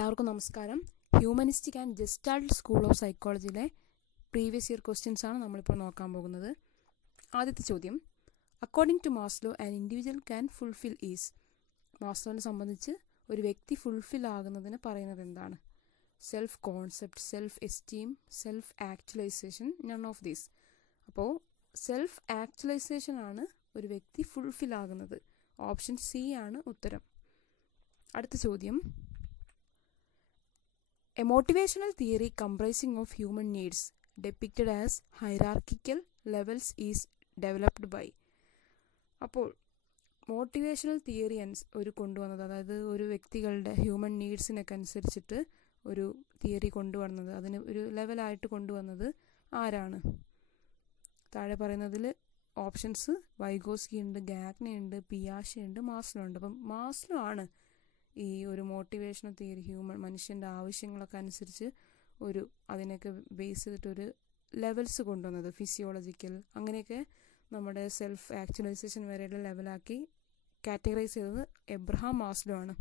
എല്ലാവർക്കും നമസ്കാരം. Humanistic and gestalt school of സൈക്കോളജിയിലെ പ്രീവിയസ് ഇയർ ക്വസ്റ്റ്യൻസ് ആണ് നമ്മളിപ്പോൾ നോക്കാൻ പോകുന്നത്. ആദ്യത്തെ ചോദ്യം, according to Maslow an individual can fulfil is. മാസ്ലോനെ സംബന്ധിച്ച് ഒരു വ്യക്തി ഫുൾഫിൽ ആകുന്നതിന് പറയുന്നത് എന്താണ്? Self concept, self esteem, self actualization, none of these. അപ്പോൾ സെൽഫ് ആക്ച്വലൈസേഷൻ ആണ് ഒരു വ്യക്തി ഫുൾഫിൽ ആകുന്നത്. ഓപ്ഷൻ സി ആണ് ഉത്തരം. അടുത്ത ചോദ്യം, a motivational theory comprising of human needs depicted as hierarchical levels is developed by. അപ്പോൾ മോട്ടിവേഷണൽ തിയറി ഒരു കൊണ്ടുവന്നത്, അതായത് ഒരു വ്യക്തികളുടെ ഹ്യൂമൻ നീഡ്സിനൊക്കെ അനുസരിച്ചിട്ട് ഒരു തിയറി കൊണ്ടുവന്നത്, അതിന് ഒരു ലെവലായിട്ട് കൊണ്ടുവന്നത് ആരാണ്? താഴെ പറയുന്നതിൽ ഓപ്ഷൻസ് വൈഗോസ്കി ഉണ്ട്, ഗാഗ്നെ ഉണ്ട്, പിയാഷെ ഉണ്ട്, മാസ്ലോ ഉണ്ട്. അപ്പം മാസ്ലോ ആണ് ഈ ഒരു മോട്ടിവേഷണൽ തിയറി മനുഷ്യൻ്റെ ആവശ്യങ്ങളൊക്കെ അനുസരിച്ച് അതിനൊക്കെ ബേസ് ചെയ്തിട്ടൊരു ലെവൽസ് കൊണ്ടുവന്നത്. ഫിസിയോളജിക്കൽ അങ്ങനെയൊക്കെ നമ്മുടെ സെൽഫ് ആക്ച്വലൈസേഷൻ വരെയുള്ള ലെവലാക്കി കാറ്റഗറൈസ് ചെയ്തത് എബ്രഹാം മാസ്ലോ ആണ്.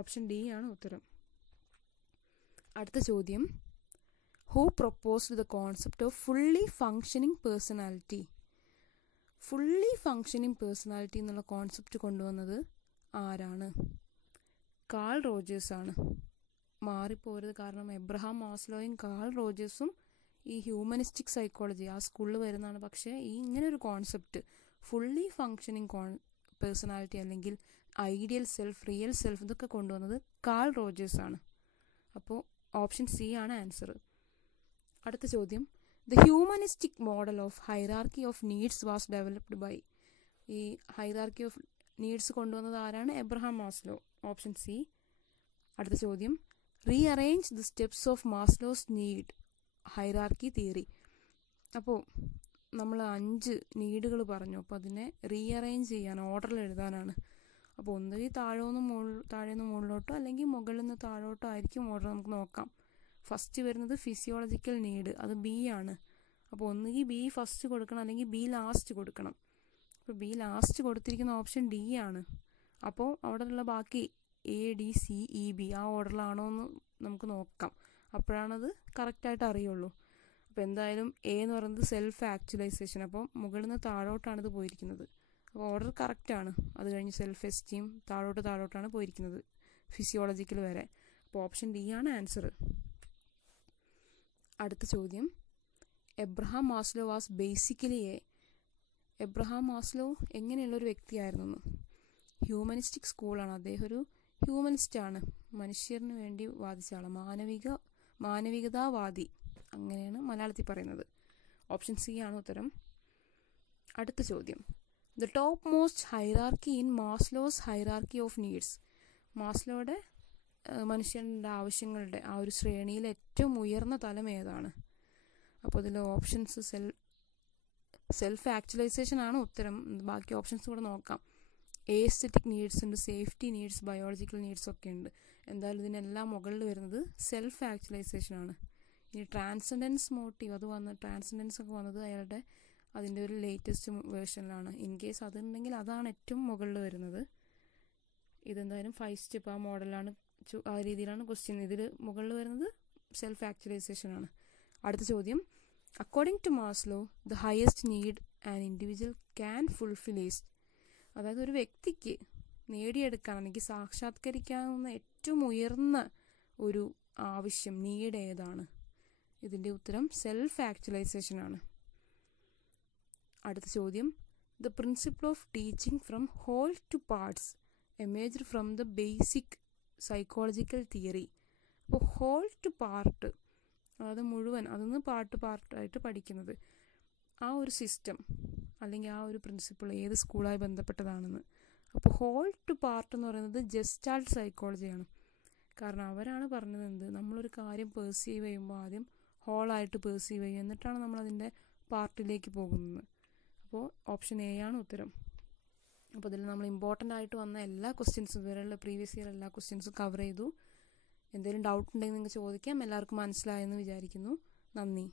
ഓപ്ഷൻ ഡി ആണ് ഉത്തരം. അടുത്ത ചോദ്യം, who proposed the concept of fully functioning personality. Fully functioning personality എന്നുള്ള കോൺസെപ്റ്റ് കൊണ്ടുവന്നത് ആരാണ്? കാൾ റോജേഴ്സ് ആണ്. മാറിപ്പോരുത്, കാരണം എബ്രഹാം മാസ്ലോയും കാൾ റോജേഴ്സും ഈ ഹ്യൂമനിസ്റ്റിക് സൈക്കോളജി ആ സ്കൂളിൽ വരുന്നതാണ്. പക്ഷേ ഇങ്ങനെ ഒരു കോൺസെപ്റ്റ് ഫുള്ളി ഫങ്ഷനിങ് പേഴ്സണാലിറ്റി അല്ലെങ്കിൽ ഐഡിയൽ സെൽഫ്, റിയൽ സെൽഫ്, ഇതൊക്കെ കൊണ്ടുവന്നത് കാൾ റോജേഴ്സ് ആണ്. അപ്പോൾ ഓപ്ഷൻ സി ആണ് ആൻസർ. അടുത്ത ചോദ്യം, the humanistic model of hierarchy of needs was developed by. ഈ ഹൈറാർക്കി ഓഫ് നീഡ്സ് കൊണ്ടുവന്നത് ആരാണ്? Abraham Maslow. Option C. അടുത്ത ചോദ്യം, rearrange the steps of Maslow's need hierarchy theory. അപ്പോൾ നമ്മൾ 5 നീഡുകൾ പറഞ്ഞു. അപ്പോൾ അതിനെ റീഅറേഞ്ച് ചെയ്യാൻ, ഓർഡറിൽ എഴുതാനാണ്. അപ്പോൾ ഒന്നുകിൽ താഴേന്ന് മുകളിലോട്ടോ അല്ലെങ്കിൽ മുകളിൽ നിന്ന് താഴോട്ടോ ആയിരിക്കും ഓർഡർ. നമുക്ക് നോക്കാം. ഫസ്റ്റ് വരുന്നത് ഫിസിയോളജിക്കൽ നീഡ്, അത് ബി ആണ്. അപ്പോൾ ഒന്നുകിൽ ബി ഫസ്റ്റ് കൊടുക്കണം അല്ലെങ്കിൽ ബി ലാസ്റ്റ് കൊടുക്കണം. അപ്പോൾ ബി ലാസ്റ്റ് കൊടുത്തിരിക്കുന്ന ഓപ്ഷൻ ഡി ആണ്. അപ്പോൾ അവിടെയുള്ള ബാക്കി A, D, C, E, B ആ ഓർഡറിലാണോ എന്ന് നമുക്ക് നോക്കാം. അപ്പോഴാണത് കറക്റ്റായിട്ട് അറിയുള്ളൂ. അപ്പോൾ എന്തായാലും എ എന്ന് പറയുന്നത് സെൽഫ് ആക്ച്വലൈസേഷൻ. അപ്പോൾ മുകളിൽ നിന്ന് താഴോട്ടാണിത് പോയിരിക്കുന്നത്. അപ്പോൾ ഓർഡർ കറക്റ്റാണ്. അത് കഴിഞ്ഞ് സെൽഫ് എസ്റ്റീം താഴോട്ടാണ് പോയിരിക്കുന്നത്, ഫിസിയോളജിക്കൽ വരെ. അപ്പോൾ ഓപ്ഷൻ ഡി ആണ് ആൻസർ. അടുത്ത ചോദ്യം, Abraham Maslow was basically Abraham Maslow എങ്ങനെയുള്ളൊരു വ്യക്തിയായിരുന്നു? ഹ്യൂമനിസ്റ്റിക് സ്കൂളാണ്. അദ്ദേഹം ഒരു ഹ്യൂമനിസ്റ്റാണ്, മനുഷ്യരിന് വേണ്ടി വാദിച്ച ആളാണ്, മാനവികതാവാദി, അങ്ങനെയാണ് മലയാളത്തിൽ പറയുന്നത്. ഓപ്ഷൻ സി ആണ് ഉത്തരം. അടുത്ത ചോദ്യം, the top most hierarchy in Maslow's hierarchy of needs. മാസ്ലോയുടെ മനുഷ്യൻ്റെ ആവശ്യങ്ങളുടെ ആ ഒരു ശ്രേണിയിൽ ഏറ്റവും ഉയർന്ന തലം ഏതാണ്? അപ്പോൾ ഇതിൽ ഓപ്ഷൻസ് സെൽഫ് ആക്ച്വലൈസേഷൻ ആണ് ഉത്തരം. ബാക്കി ഓപ്ഷൻസ് കൂടെ നോക്കാം. എസ്തെറ്റിക് നീഡ്സ് ഉണ്ട്, സേഫ്റ്റി നീഡ്സ്, ബയോളജിക്കൽ നീഡ്സ് ഒക്കെ ഉണ്ട്. എന്തായാലും ഇതിനെല്ലാം മുകളിൽ വരുന്നത് സെൽഫ് ആക്ച്വലൈസേഷൻ ആണ്. ഇനി ട്രാൻസെൻഡൻസ് മോട്ടീവ് ട്രാൻസെൻഡൻസ് ഒക്കെ വന്നത് അതിൻ്റെ ഒരു ലേറ്റസ്റ്റ് വേർഷനിലാണ്. ഇൻ കേസ് അതുണ്ടെങ്കിൽ അതാണ് ഏറ്റവും മുകളിൽ വരുന്നത്. ഇതെന്തായാലും 5 സ്റ്റെപ്പ് ആ മോഡലാണ്, ആ രീതിയിലാണ് ക്വസ്റ്റ്യൻ. ഇതിൽ മുകളിൽ വരുന്നത് സെൽഫ് ആക്ച്വലൈസേഷൻ ആണ്. അടുത്ത ചോദ്യം, according to Maslow the highest need an individual can fulfil is. അതായത് ഒരു വ്യക്തിക്ക് നേടിയെടുക്കാൻ അല്ലെങ്കിൽ സാക്ഷാത്കരിക്കാവുന്ന ഏറ്റവും ഉയർന്ന ഒരു ആവശ്യം, നീഡ് ഏതാണ്? ഇതിൻ്റെ ഉത്തരം സെൽഫ് ആക്ച്വലൈസേഷൻ ആണ്. അടുത്ത ചോദ്യം, the principle of teaching from whole to parts emerged from the basic psychological theory. അപ്പോൾ ഹോൾ ടു പാർട്ട്, അതായത് മുഴുവൻ, അതൊന്ന് പാർട്ടായിട്ട് പഠിക്കുന്നത്, ആ ഒരു സിസ്റ്റം അല്ലെങ്കിൽ ആ ഒരു പ്രിൻസിപ്പിൾ ഏത് സ്കൂളായി ബന്ധപ്പെട്ടതാണെന്ന്. അപ്പോൾ ഹോൾ ടു പാർട്ട് എന്ന് പറയുന്നത് ജസ്റ്റാൾട്ട് സൈക്കോളജിയാണ്. കാരണം അവരാണ് പറഞ്ഞത് നമ്മളൊരു കാര്യം പെർസീവ് ചെയ്യുമ്പോൾ ആദ്യം ഹോളായിട്ട് പെർസീവ് ചെയ്യും, എന്നിട്ടാണ് നമ്മളതിൻ്റെ പാർട്ടിലേക്ക് പോകുന്നത്. അപ്പോൾ ഓപ്ഷൻ എ ആണ് ഉത്തരം. അപ്പോൾ ഇതിൽ നമ്മൾ ഇമ്പോർട്ടൻ്റ് ആയിട്ട് വന്ന എല്ലാ ക്വസ്റ്റ്യൻസും, ഇവരുള്ള പ്രീവിയസ് ഇയർ എല്ലാ ക്വസ്റ്റ്യൻസും കവർ ചെയ്തു. എന്തെങ്കിലും ഡൗട്ട് ഉണ്ടെങ്കിൽ നിങ്ങൾക്ക് ചോദിക്കാം. എല്ലാവർക്കും മനസ്സിലായെന്ന് വിചാരിക്കുന്നു. നന്ദി.